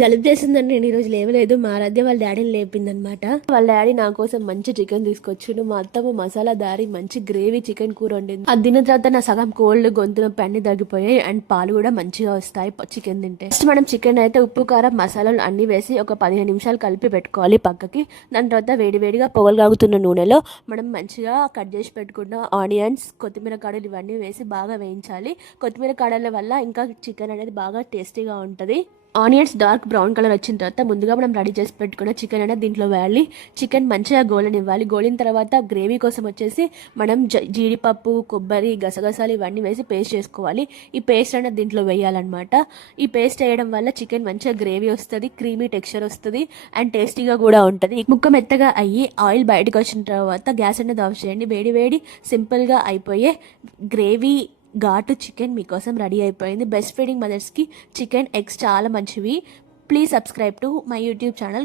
జలుబు చేసిందని నేను ఈరోజు లేవలేదు. మా ఆరాధ్య వాళ్ళ డాడీని లేపిందనమాట. వాళ్ళ డాడీ నా కోసం మంచి చికెన్ తీసుకొచ్చిండు. మా అత్తమ్మ మసాలా దారి మంచి గ్రేవీ చికెన్ కూర వండింది. అది తిన్న తర్వాత నా సగం కోల్డ్ గొంతు నొప్పి అన్ని తగ్గిపోయాయి. అండ్ పాలు కూడా మంచిగా వస్తాయి చికెన్ తింటే. ఫస్ట్ మనం చికెన్ అయితే ఉప్పు కారం మసాలాలు అన్ని వేసి ఒక 15 నిమిషాలు కలిపి పెట్టుకోవాలి పక్కకి. దాని తర్వాత వేడివేడిగా పొగలు కాగుతున్న నూనెలో మనం మంచిగా కట్ చేసి పెట్టుకున్న ఆనియన్స్, కొత్తిమీర కాడలు ఇవన్నీ వేసి బాగా వేయించాలి. కొత్తిమీర కాడల వల్ల ఇంకా చికెన్ అనేది బాగా టేస్టీగా ఉంటుంది. ఆనియన్స్ డార్క్ బ్రౌన్ కలర్ వచ్చిన తర్వాత ముందుగా మనం రెడీ చేసి పెట్టుకున్న చికెన్ అనేది దీంట్లో వేయాలి. చికెన్ మంచిగా గోలనివ్వాలి. గోలిన తర్వాత గ్రేవీ కోసం వచ్చేసి మనం జీడిపప్పు, కొబ్బరి, గసగసాలు ఇవన్నీ వేసి పేస్ట్ చేసుకోవాలి. ఈ పేస్ట్ అనేది దీంట్లో వేయాలన్నమాట. ఈ పేస్ట్ వేయడం వల్ల చికెన్ మంచిగా గ్రేవీ వస్తుంది, క్రీమీ టెక్స్చర్ వస్తుంది అండ్ టేస్టీగా కూడా ఉంటుంది. ముక్క మెత్తగా అయ్యి ఆయిల్ బయటకు వచ్చిన తర్వాత గ్యాస్ అనేది ఆఫ్ చేయండి. వేడి వేడి సింపుల్గా అయిపోయే గ్రేవీ ఘాటు చికెన్ మీకోసం రెడీ అయిపోయింది. బెస్ట్ ఫీడింగ్ మదర్స్కి చికెన్, ఎగ్స్ చాలా మంచివి. Please subscribe to my YouTube channel.